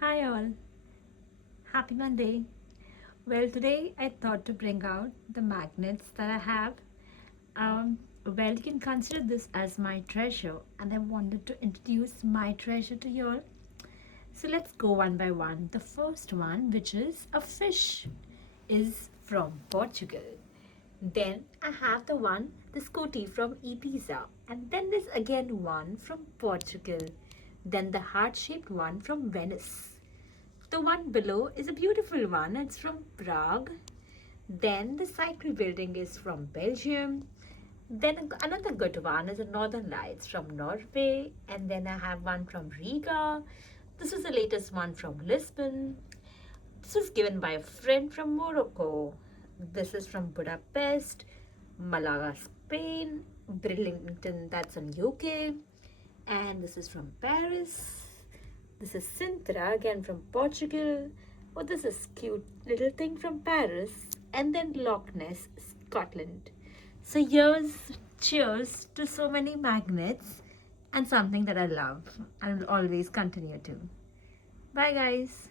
Hi all, happy Monday. Well, today I thought to bring out the magnets that I have. You can consider this as my treasure, and I wanted to introduce my treasure to you all. So let's go one by one. The first one, which is a fish, is from Portugal. Then I have the scooty from Ibiza, and then there's again one from Portugal. Then the heart-shaped one from Venice. The one below is a beautiful one. It's from Prague. Then the cycle building is from Belgium. Then another good one is the Northern Lights from Norway. And then I have one from Riga. This is the latest one from Lisbon. This was given by a friend from Morocco. This is from Budapest, Malaga, Spain, Bridlington, that's in UK. And this is from Paris. This is Sintra again from Portugal. Oh, this is cute little thing from Paris. And then Loch Ness, Scotland. So here's cheers to so many magnets and something that I love and will always continue to. Bye guys.